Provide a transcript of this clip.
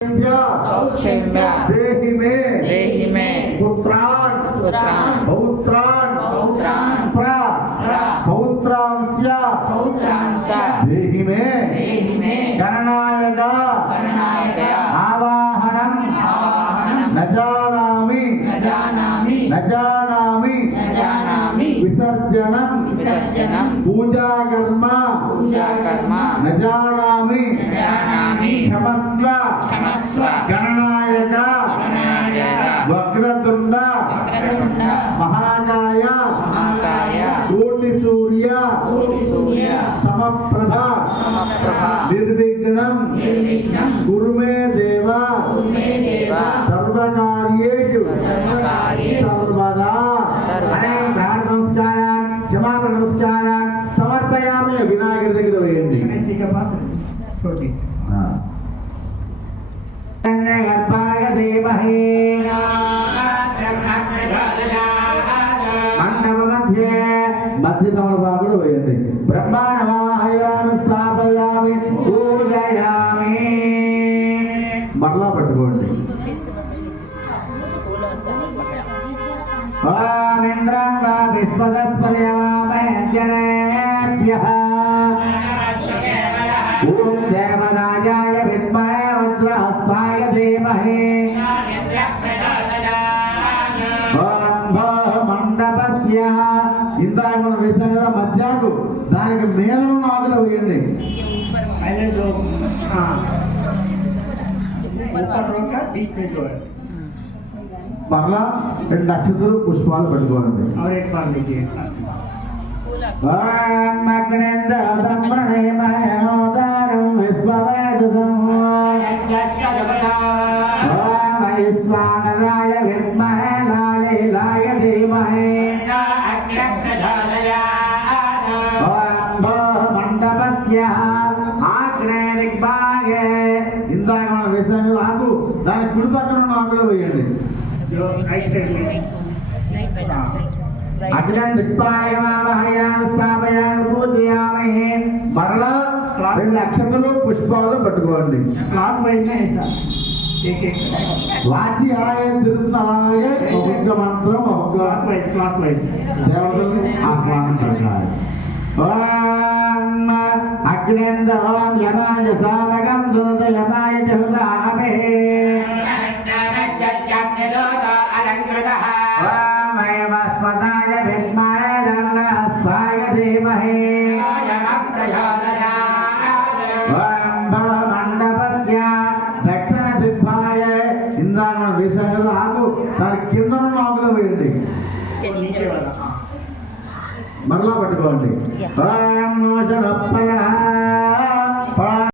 देहि में पुत्रान् पौत्रांस्य देहि में गणनायक आवाहनं न जानामि विसर्जनं पूजा कर्म न जानामि क्षमस्व गणनायक वक्रतुंड महाकाय कोटि सूर्य समप्रभा निर्विघ्नं कुरु मे देव सर्वकार्येषु सर्वदा नमस्कारान् क्षमापण नमस्कारान् समर्पयामि विनायक దగ్గర వేయండి गर्भाय देमहे मंडप मध्य तमलपाकुడు వేయండి బ్రహ్మాణవాహయామి స్థాపయామి పూజయామి మరలా పట్టుకోండి ఓం ఇంద్రం వా విశ్వదస్పర్యవామహ్యనేభ్యః ఓం దేవరాజాయ విద్మహే వజ్రహస్తాయ ధీమహి ఓం భోః మండపస్య ఇందాక మనం వేసాం కదా మధ్యాకు దానికి మీద ఉన్న ఆకులు వేయండి మరలా 2 నక్షత్రాలు పుష్పాలు పెట్టుకోండి వైశ్వానరాయ విద్మహే లాలీలాయ ధీమహి మండపస్య ఆగ్నేయ దిగ్భాగే ఇందాక మనం వేసాం కదా ఆకు దాని కుడి పక్కన ఉన్న ఆకులు వేయండి అగ్ని దిక్పాయమావహయామి స్థాపయామి పూజయామి మరలా 2 నక్షత్రాలు పుష్పాలు పట్టుకోండి వాచి ఆయ తిరునాయ ఒక మంత్రం ఒక దేవతలను ఆహ్వానించాలి ఓం అగ్నేంద ఓం యమాయ సావగం దురద యమాయ జహుదామే ఓం ఐవస్వదాయ విద్మహే దండహస్తాయ ధీమహి ఓం మండపస్య దక్షిణ దిగ్భాయ ఇందాక మనం వేసాం కదా ఆకు దాని కింద ఉన్న ఆకులు వేయండి మరలా పట్టుకోండి ఓం మోచనప్పయ